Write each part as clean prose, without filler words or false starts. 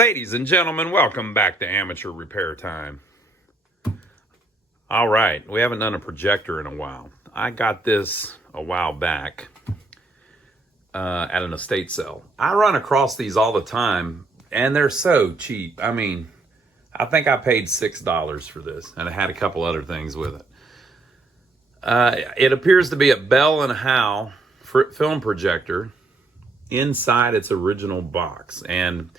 Ladies and gentlemen, welcome back to Amateur Repair Time. All right, we haven't done a projector in a while. I got this a while back at an estate sale. I run across these all the time, and they're so cheap. I mean, I think I paid $6 for this, and it had a couple other things with it. It appears to be a Bell Howell film projector inside its original box, and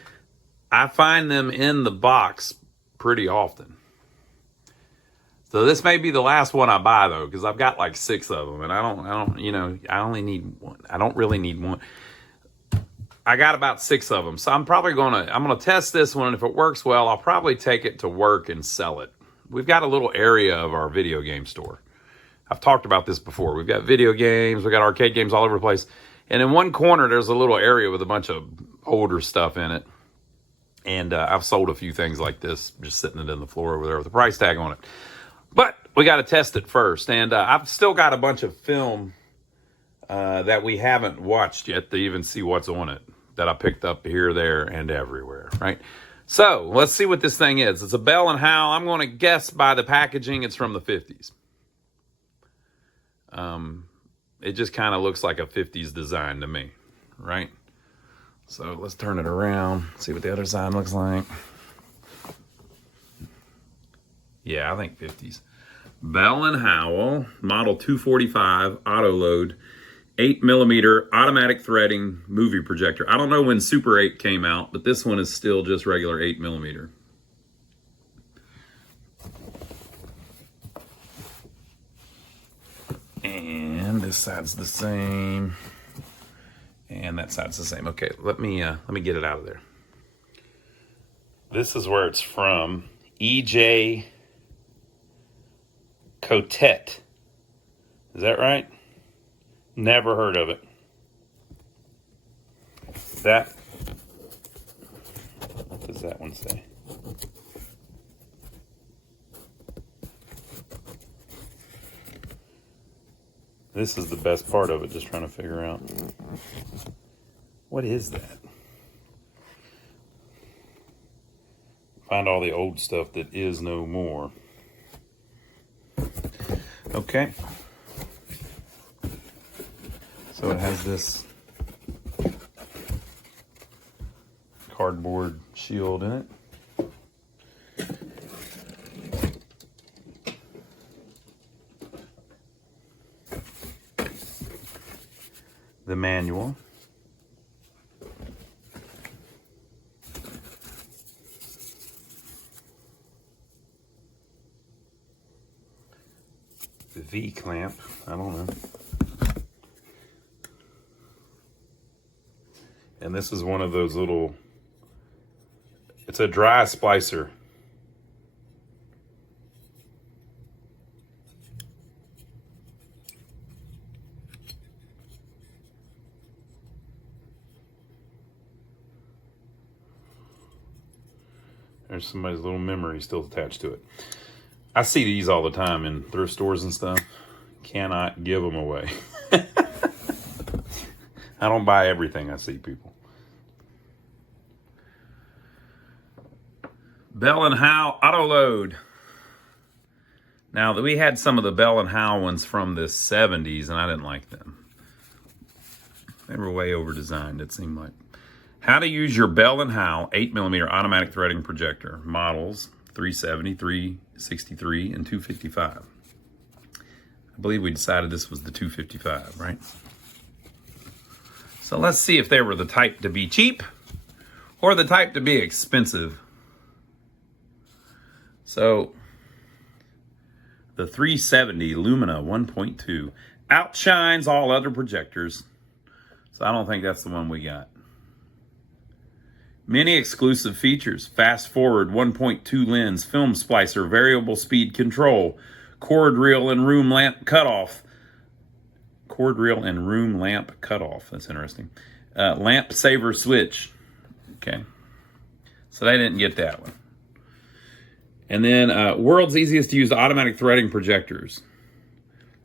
I find them in the box pretty often. So this may be the last one I buy though, because I've got like 6 of them, and I don't, you know, I only need one. I don't really need one. I got about 6 of them, so I'm gonna test this one, and if it works well, I'll probably take it to work and sell it. We've got a little area of our video game store. I've talked about this before. We've got video games, we've got arcade games all over the place, and in one corner there's a little area with a bunch of older stuff in it. And I've sold a few things like this, just sitting it in the floor over there with a price tag on it. But we got to test it first. And I've still got a bunch of film that we haven't watched yet to even see what's on it, that I picked up here, there, and everywhere, right? So let's see what this thing is. It's a Bell Howell. I'm going to guess by the packaging it's from the 50s. It just kind of looks like a 50s design to me, right? So let's turn it around, see what the other side looks like. Yeah, I think 50s. Bell Howell, model 245, auto load, 8mm automatic threading movie projector. I don't know when Super 8 came out, but this one is still just regular 8mm. And this side's the same. And that side's the same. Okay, let me get it out of there. This is where it's from. E.J. Cotet. Is that right? Never heard of it. What does that one say? This is the best part of it, just trying to figure out. What is that? Find all the old stuff that is no more. Okay. So it has this cardboard shield in it. The manual. The V-clamp, I don't know. And this is one of those little, it's a dry splicer. There's somebody's little memory still attached to it. I see these all the time in thrift stores and stuff. Cannot give them away. I don't buy everything I see, people. Bell Howell auto load. Now, we had some of the Bell Howell ones from the 70s, and I didn't like them. They were way over designed, it seemed like. How to use your Bell Howell 8mm automatic threading projector. Models 370, 363, and 255. I believe we decided this was the 255, right? So let's see if they were the type to be cheap or the type to be expensive. So the 370 Lumina 1.2 outshines all other projectors. So I don't think that's the one we got. Many exclusive features: fast forward 1.2 lens, film splicer, variable speed control, cord reel and room lamp cutoff. Cord reel and room lamp cutoff. That's interesting. Lamp saver switch. Okay. So they didn't get that one. And then world's easiest to use automatic threading projectors.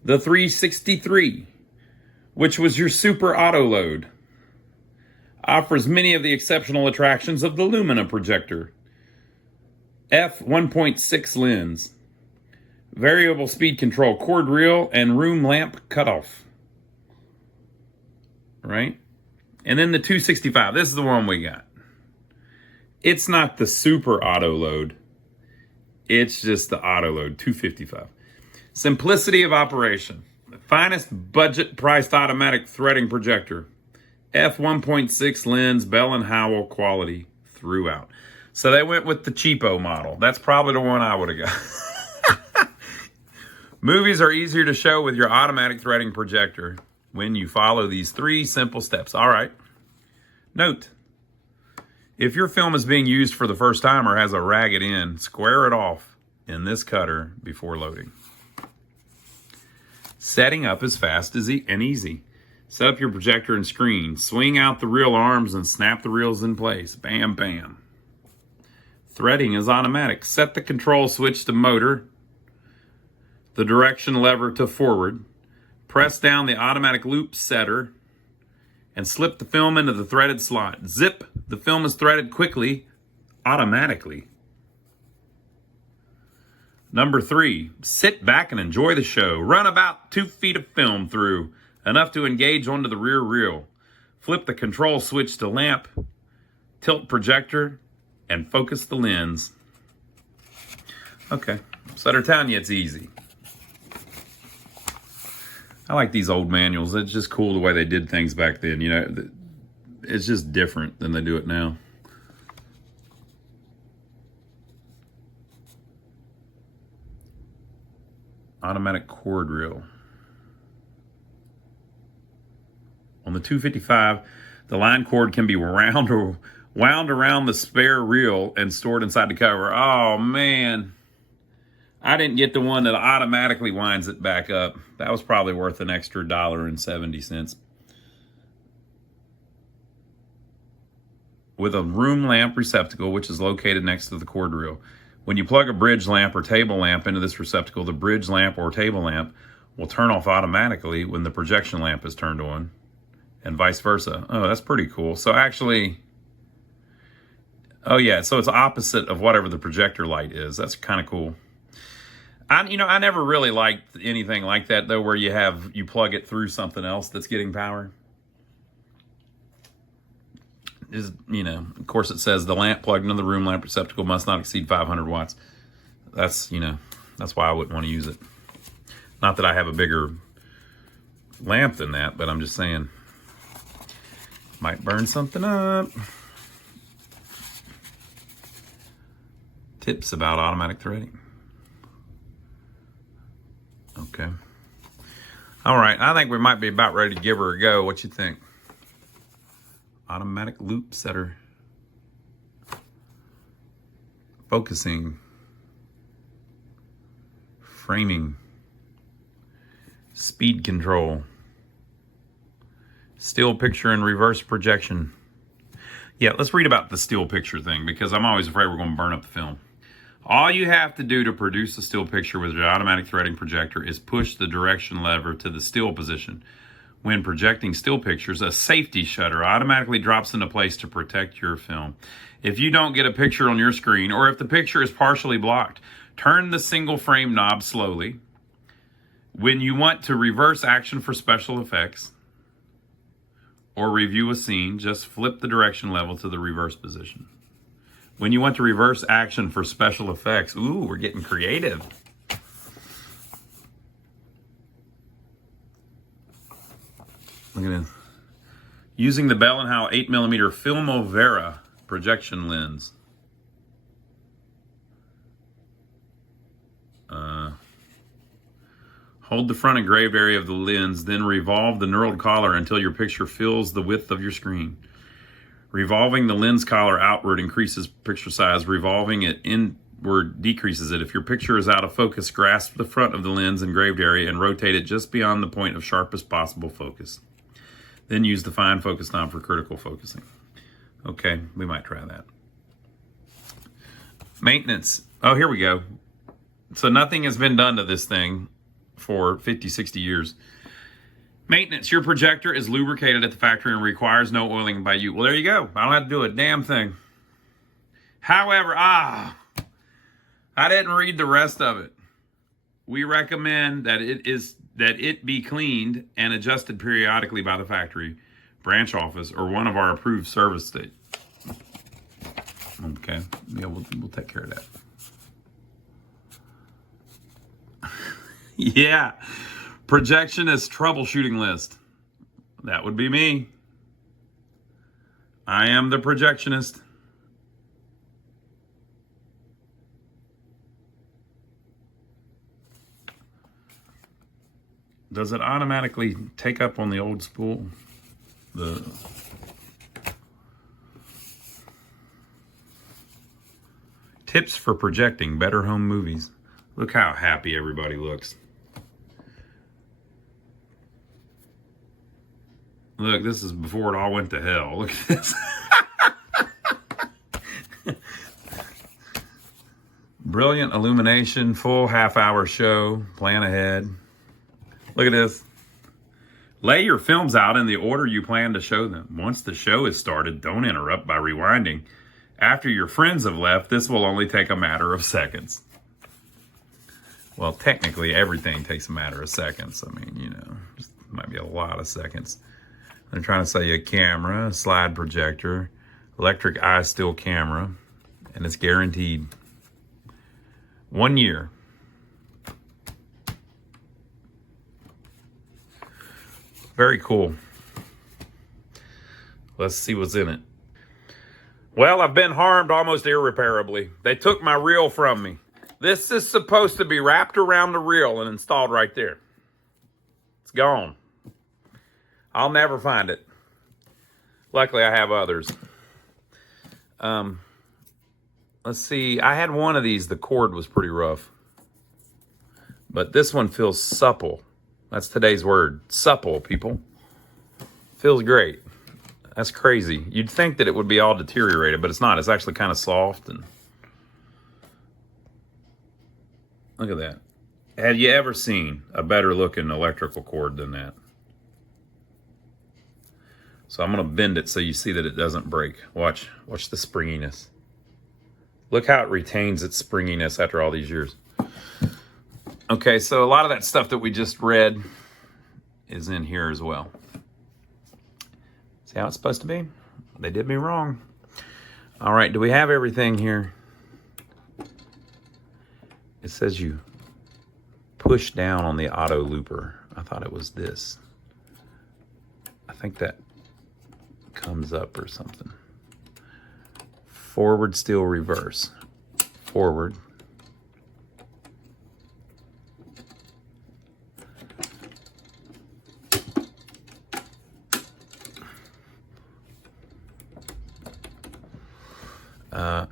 The 363, which was your super auto load. Offers many of the exceptional attractions of the Lumina projector. f1.6 lens. Variable speed control cord reel and room lamp cutoff. Right? And then the 265. This is the one we got. It's not the super auto load. It's just the auto load, 255. Simplicity of operation. The finest budget priced automatic threading projector. f1.6 lens, Bell Howell quality throughout. So they went with the cheapo model. That's probably the one I would have got. Movies are easier to show with your automatic threading projector when you follow these 3 simple steps. All right. Note, if your film is being used for the first time or has a ragged end, square it off in this cutter before loading. Setting up is fast and easy. Set up your projector and screen. Swing out the reel arms and snap the reels in place. Bam, bam. Threading is automatic. Set the control switch to motor, the direction lever to forward. Press down the automatic loop setter and slip the film into the threaded slot. Zip, the film is threaded quickly, automatically. Number 3, sit back and enjoy the show. Run about 2 feet of film through, enough to engage onto the rear reel. Flip the control switch to lamp, tilt projector, and focus the lens. Okay, so they're telling you it's easy. I like these old manuals. It's just cool the way they did things back then. You know, it's just different than they do it now. Automatic cord reel. On the 255, the line cord can be wound around the spare reel and stored inside the cover. Oh, man. I didn't get the one that automatically winds it back up. That was probably worth an extra $1.70. With a room lamp receptacle, which is located next to the cord reel. When you plug a bridge lamp or table lamp into this receptacle, the bridge lamp or table lamp will turn off automatically when the projection lamp is turned on, and vice versa. Oh, that's pretty cool. So actually, oh yeah, so it's opposite of whatever the projector light is. That's kind of cool. I never really liked anything like that though, where you plug it through something else that's getting power. Of course it says the lamp plugged into the room lamp receptacle must not exceed 500 watts. That's why I wouldn't want to use it. Not that I have a bigger lamp than that, but I'm just saying, might burn something up. Tips about automatic threading. Okay. All right, I think we might be about ready to give her a go. What you think? Automatic loop setter. Focusing. Framing. Speed control. Still picture and reverse projection. Yeah, let's read about the still picture thing, because I'm always afraid we're going to burn up the film. All you have to do to produce a still picture with your automatic threading projector is push the direction lever to the still position. When projecting still pictures, a safety shutter automatically drops into place to protect your film. If you don't get a picture on your screen, or if the picture is partially blocked, turn the single frame knob slowly. When you want to reverse action for special effects or review a scene, just flip the direction level to the reverse position. When you want to reverse action for special effects, ooh, we're getting creative. Look at this. Using the Bell & Howell 8mm Filmovera projection lens. Hold the front engraved area of the lens, then revolve the knurled collar until your picture fills the width of your screen. Revolving the lens collar outward increases picture size. Revolving it inward decreases it. If your picture is out of focus, grasp the front of the lens engraved area and rotate it just beyond the point of sharpest possible focus. Then use the fine focus knob for critical focusing. Okay, we might try that. Maintenance. Oh, here we go. So nothing has been done to this thing for 50, 60 years. Maintenance. Your projector is lubricated at the factory and requires no oiling by you. Well, there you go. I don't have to do a damn thing. However, I didn't read the rest of it. We recommend that it be cleaned and adjusted periodically by the factory, branch office, or one of our approved service states. Okay, yeah, we'll take care of that. Yeah, projectionist troubleshooting list. That would be me. I am the projectionist. Does it automatically take up on the old spool? The tips for projecting better home movies. Look how happy everybody looks. Look, this is before it all went to hell. Look at this. Brilliant illumination, full half-hour show, plan ahead. Look at this. Lay your films out in the order you plan to show them. Once the show is started, don't interrupt by rewinding. After your friends have left, this will only take a matter of seconds. Well, technically, everything takes a matter of seconds. I mean, you know, it might be a lot of seconds. They're trying to sell you a camera, a slide projector, electric eye still camera, and it's guaranteed 1 year. Very cool. Let's see what's in it. Well, I've been harmed almost irreparably. They took my reel from me. This is supposed to be wrapped around the reel and installed right there. It's gone. I'll never find it. Luckily, I have others. Let's see. I had one of these. The cord was pretty rough. But this one feels supple. That's today's word. Supple, people. Feels great. That's crazy. You'd think that it would be all deteriorated, but it's not. It's actually kind of soft. And look at that. Have you ever seen a better looking electrical cord than that? So I'm going to bend it so you see that it doesn't break. Watch the springiness. Look how it retains its springiness after all these years. Okay, so a lot of that stuff that we just read is in here as well. See how it's supposed to be? They did me wrong. All right, do we have everything here? It says you push down on the auto looper. I thought it was this. I think that comes up or something. Forward, still, reverse. Forward.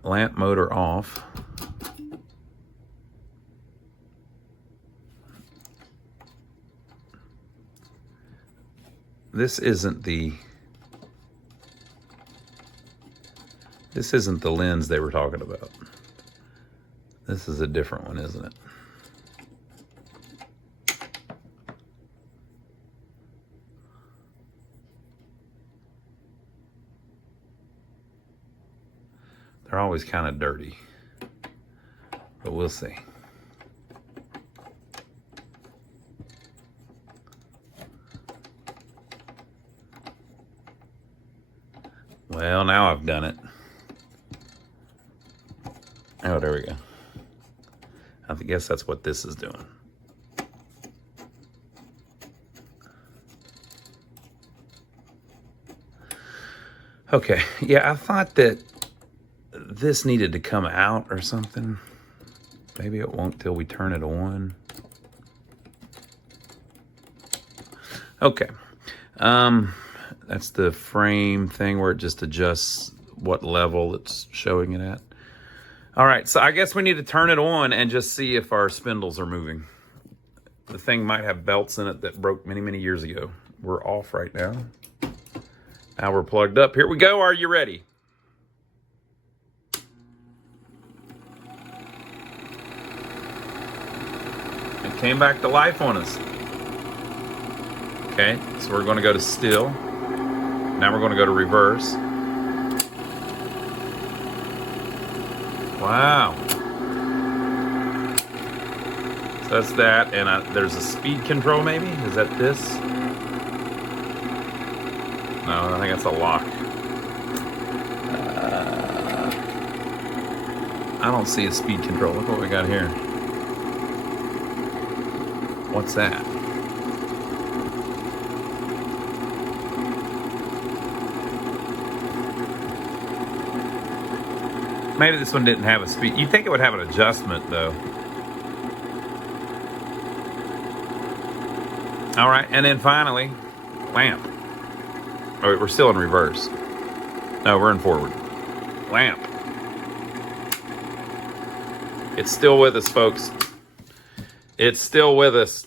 Lamp motor off. This isn't the lens they were talking about. This is a different one, isn't it? They're always kind of dirty, but we'll see. Well, now I've done it. Oh, there we go. I guess that's what this is doing. Okay, yeah, I thought that this needed to come out or something. Maybe it won't till we turn it on. Okay. That's the frame thing where it just adjusts what level it's showing it at. All right, so I guess we need to turn it on and just see if our spindles are moving. The thing might have belts in it that broke many, many years ago. We're off right now. Now we're plugged up. Here we go. Are you ready? It came back to life on us. Okay, so we're going to go to still. Now we're going to go to reverse. Wow. So that's that, and there's a speed control maybe? Is that this? No, I think that's a lock. I don't see a speed control. Look what we got here. What's that? Maybe this one didn't have a speed. You'd think it would have an adjustment though. All right, and then finally, lamp. Oh, wait, we're still in reverse. No, we're in forward. Lamp. It's still with us, folks. It's still with us.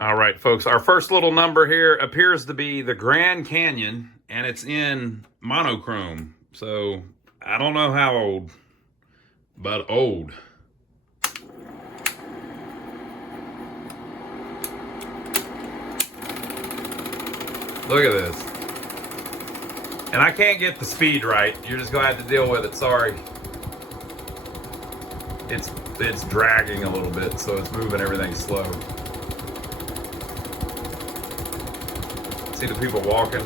All right, folks. Our first little number here appears to be the Grand Canyon, and it's in monochrome. So, I don't know how old, but old. Look at this. And I can't get the speed right. You're just going to have to deal with it. Sorry. It's dragging a little bit, so it's moving everything slow. See the people walking?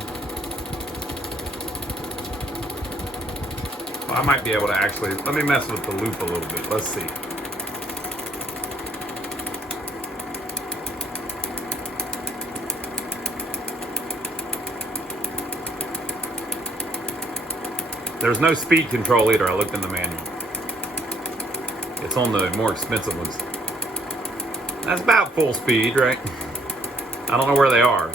Well, I might be able to actually, let me mess with the loop a little bit. Let's see. There's no speed control either. I looked in the manual. It's on the more expensive ones. That's about full speed, right? I don't know where they are,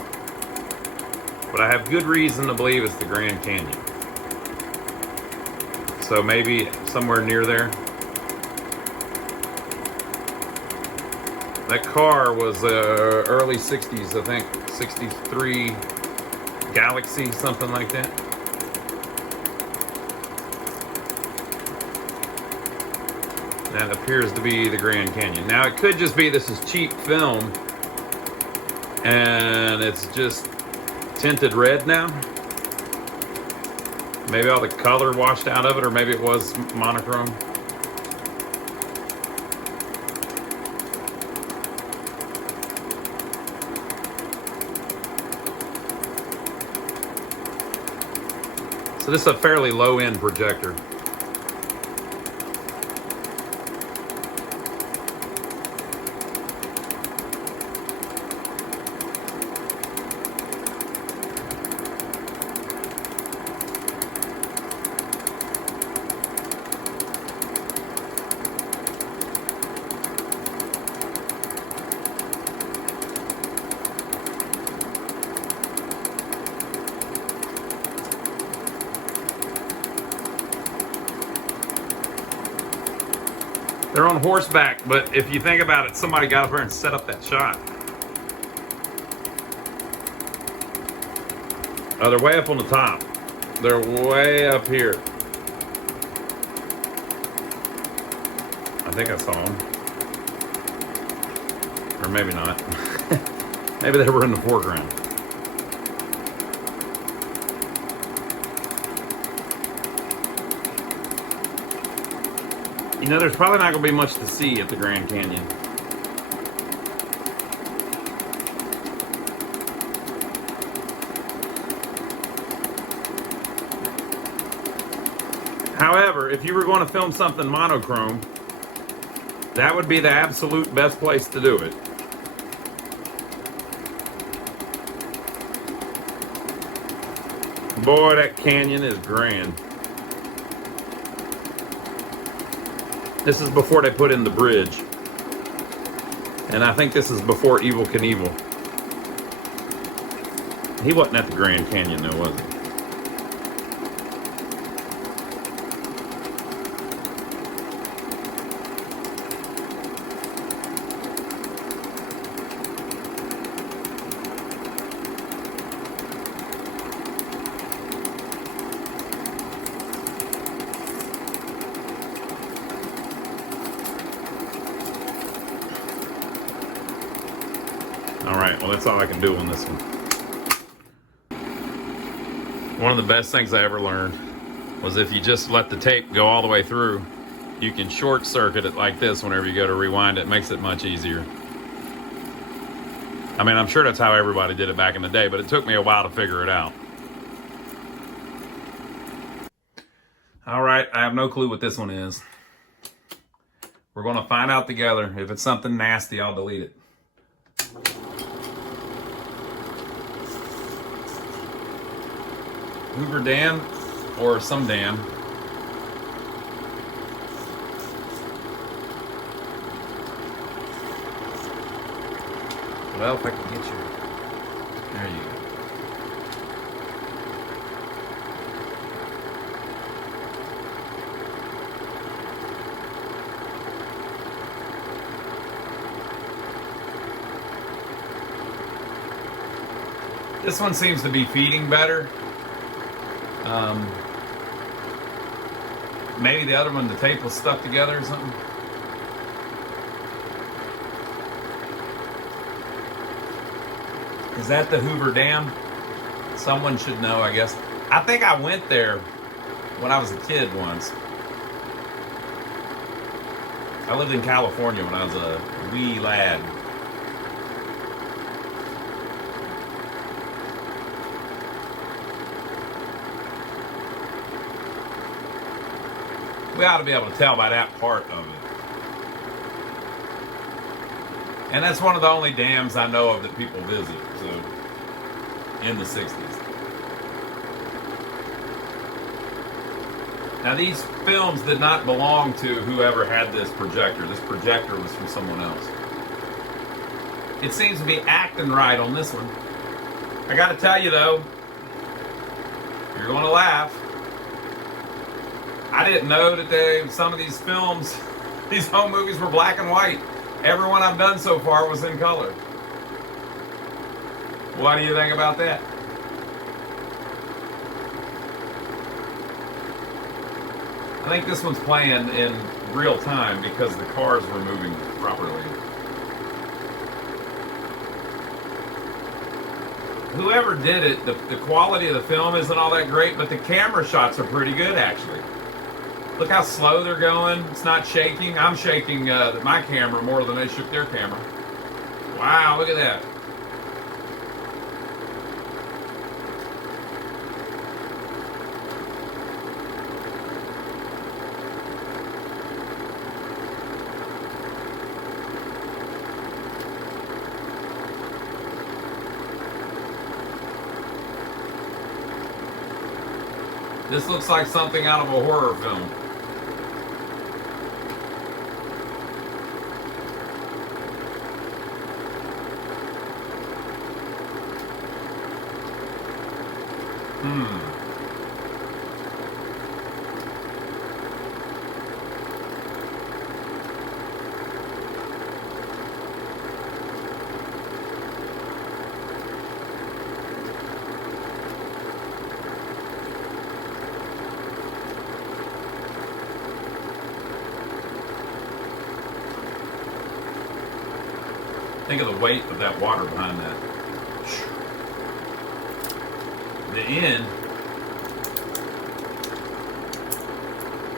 but I have good reason to believe it's the Grand Canyon. So maybe somewhere near there. That car was early 60s, I think. 63 Galaxy, something like that. That appears to be the Grand Canyon. Now, it could just be this is cheap film, and it's just tinted red now. Maybe all the color washed out of it, or maybe it was monochrome. So this is a fairly low-end projector. They're on horseback, but if you think about it, somebody got up there and set up that shot. Oh, they're way up on the top. They're way up here. I think I saw them. Or maybe not. Maybe they were in the foreground. You know, there's probably not going to be much to see at the Grand Canyon. However, if you were going to film something monochrome, that would be the absolute best place to do it. Boy, that canyon is grand. This is before they put in the bridge. And I think this is before Evel Knievel. He wasn't at the Grand Canyon though, was he? All right, well, that's all I can do on this one. One of the best things I ever learned was if you just let the tape go all the way through, you can short circuit it like this whenever you go to rewind it. It makes it much easier. I mean, I'm sure that's how everybody did it back in the day, but it took me a while to figure it out. All right, I have no clue what this one is. We're going to find out together. If it's something nasty, I'll delete it. Hoover Dam or some dam. Well, if I can get you. There you go. This one seems to be feeding better. Maybe the other one, the tape was stuck together or something. Is that the Hoover Dam? Someone should know, I guess. I think I went there when I was a kid once. I lived in California when I was a wee lad. We ought to be able to tell by that part of it. And that's one of the only dams I know of that people visit, so, in the 60s. Now these films did not belong to whoever had this projector. This projector was from someone else. It seems to be acting right on this one. I gotta tell you though, you're gonna laugh. I didn't know that some of these films, these home movies were black and white. Every one I've done so far was in color. What do you think about that? I think this one's playing in real time because the cars were moving properly. Whoever did it, the quality of the film isn't all that great, but the camera shots are pretty good actually. Look how slow they're going. It's not shaking. I'm shaking my camera more than they shook their camera. Wow, look at that. This looks like something out of a horror film. Think of the weight of that water behind that. The end.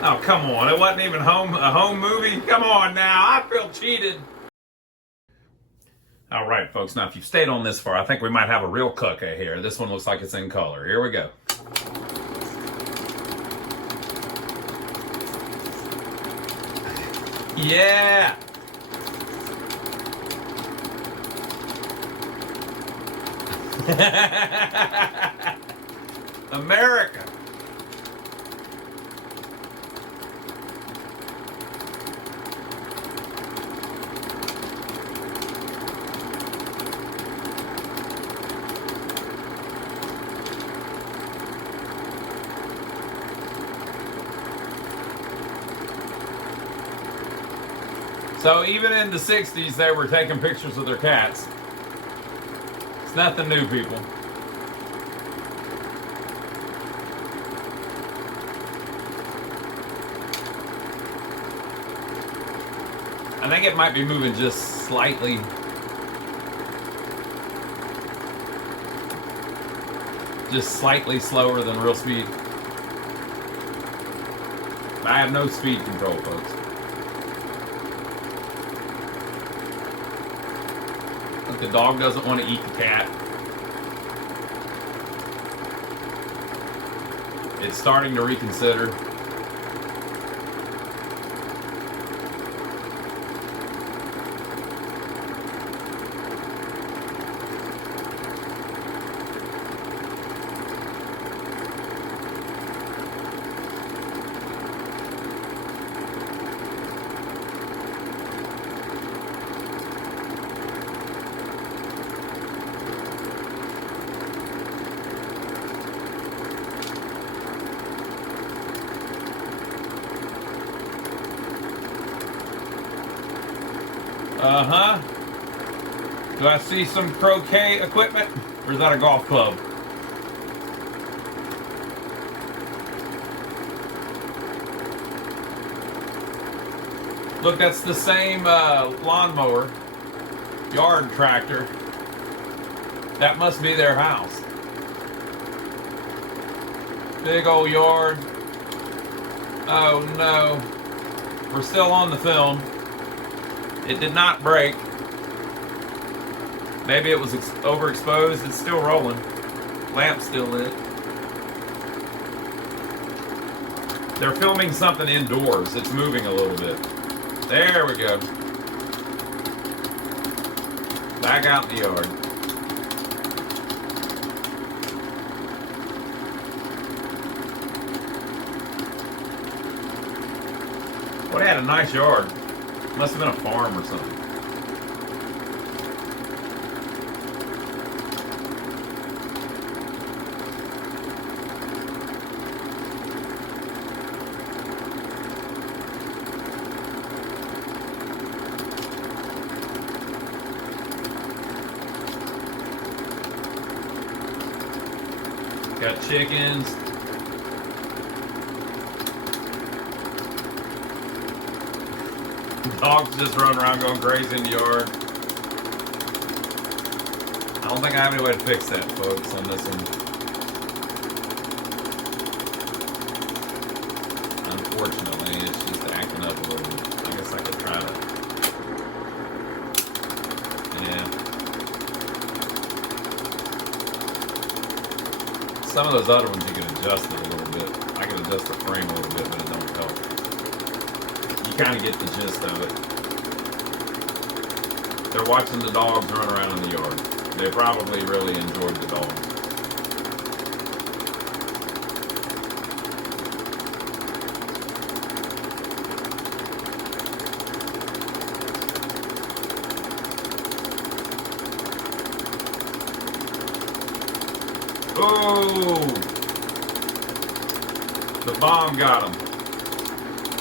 Oh, come on. It wasn't even a home movie. Come on now. I feel cheated. All right, folks. Now, if you've stayed on this far, I think we might have a real cookie here. This one looks like it's in color. Here we go. Yeah. America. So even in the 60s, they were taking pictures of their cats. It's nothing new, people. I think it might be moving just slightly. just slightly slower than real speed. I have no speed control, folks. Look, the dog doesn't want to eat the cat. It's starting to reconsider. Uh-huh. Do I see some croquet equipment? Or is that a golf club? Look, that's the same lawnmower, yard tractor. That must be their house. Big old yard. Oh no. We're still on the film. It did not break. Maybe it was overexposed. It's still rolling. Lamp's still lit. They're filming something indoors. It's moving a little bit. There we go. Back out in the yard. Well, they had a nice yard. Must have been a farm or something. Got chickens. Dogs just run around going crazy in the yard. I don't think I have any way to fix that, folks, on this one. Unfortunately, it's just acting up a little. I guess I could try to. Yeah. Some of those other ones you can adjust it a little bit. I can adjust the frame a little bit, but it don't help. You kind of get the gist of it. They're watching the dogs run around in the yard. They probably really enjoyed the dogs. Oh! The bomb got him.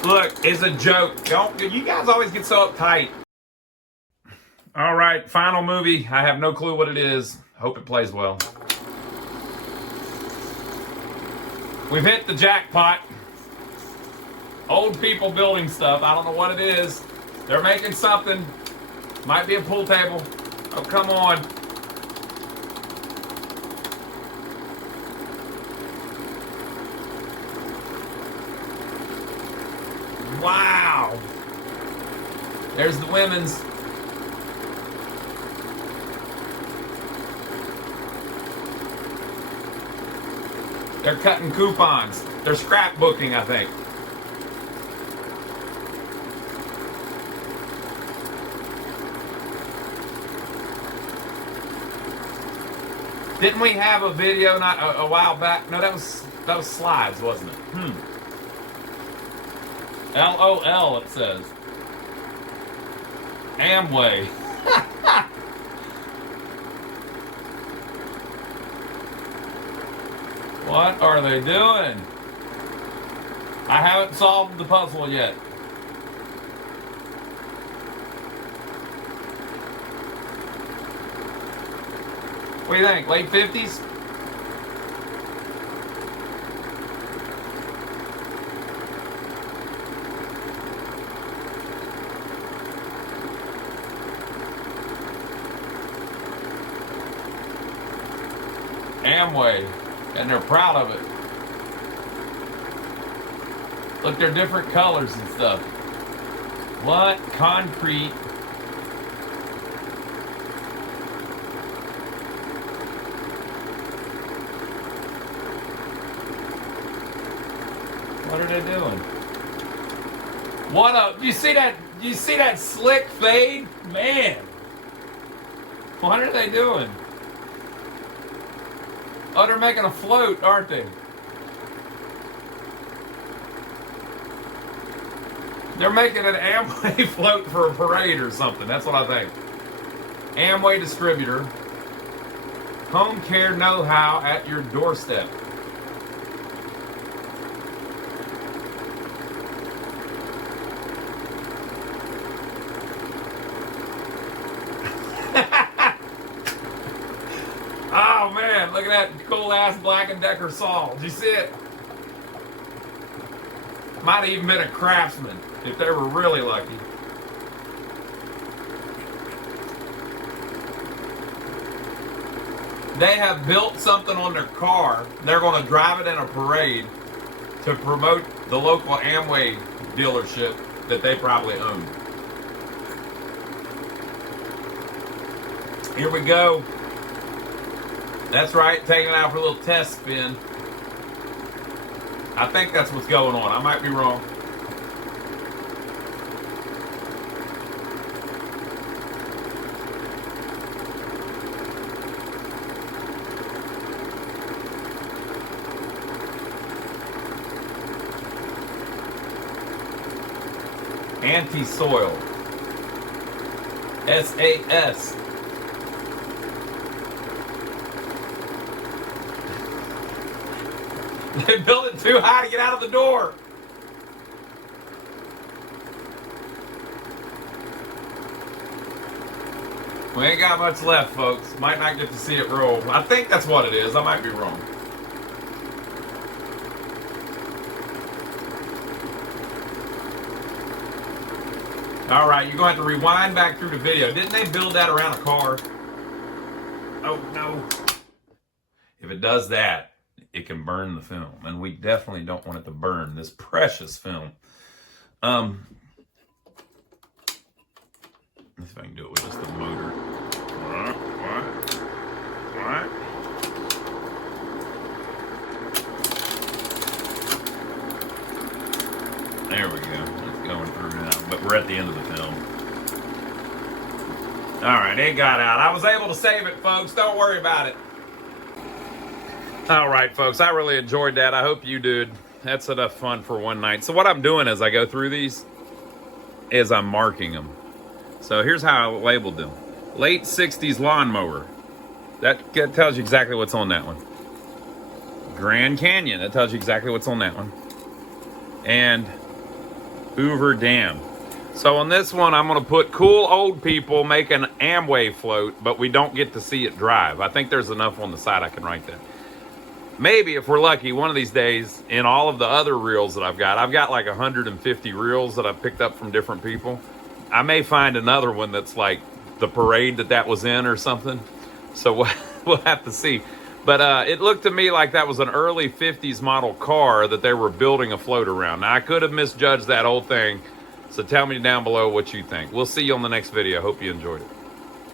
Look, it's a joke. Don't you guys always get so uptight? All right, final movie. I have no clue what it is. Hope it plays well. We've hit the jackpot. Old people building stuff. I don't know what it is. They're making something. Might be a pool table. Oh, come on. Wow. There's the women's. They're cutting coupons. They're scrapbooking, I think. Didn't we have a video not a while back? No, that was slides, wasn't it? LOL, it says. Amway. What are they doing? I haven't solved the puzzle yet. What do you think? Late 50s? Amway. And they're proud of it. Look, they're different colors and stuff. What? Concrete. What are they doing? What up? You see that? You see that slick fade? Man. What are they doing? Oh, they're making a float, aren't they? They're making an Amway float for a parade or something. That's what I think. Amway distributor. Home care know-how at your doorstep. Oh man, look at that cool ass Black & Decker saw. Did you see it? Might have even been a Craftsman if they were really lucky. They have built something on their car. They're going to drive it in a parade to promote the local Amway dealership that they probably own. Here we go. That's right, taking it out for a little test spin. I think that's what's going on. I might be wrong. Anti-soil. SAS. They built it too high to get out of the door. We ain't got much left, folks. Might not get to see it roll. I think that's what it is. I might be wrong. All right, you're going to have to rewind back through the video. Didn't they build that around a car? Oh, no. If it does that, it can burn the film, and we definitely don't want it to burn this precious film. Let's see if I can do it with just the motor. What? There we go. It's going through now, but we're at the end of the film. All right, it got out. I was able to save it, folks. Don't worry about it. All right, folks, I really enjoyed that. I hope you did. That's enough fun for one night. So what I'm doing as I go through these is I'm marking them. So here's how I labeled them. Late 60s lawnmower. That tells you exactly what's on that one. Grand Canyon. That tells you exactly what's on that one. And Hoover Dam. So on this one, I'm going to put cool old people make an Amway float, but we don't get to see it drive. I think there's enough on the side I can write that. Maybe, if we're lucky, one of these days, in all of the other reels that I've got like 150 reels that I've picked up from different people. I may find another one that's like the parade that was in or something. So we'll have to see. But it looked to me like that was an early 50s model car that they were building a float around. Now, I could have misjudged that whole thing. So tell me down below what you think. We'll see you on the next video. Hope you enjoyed it.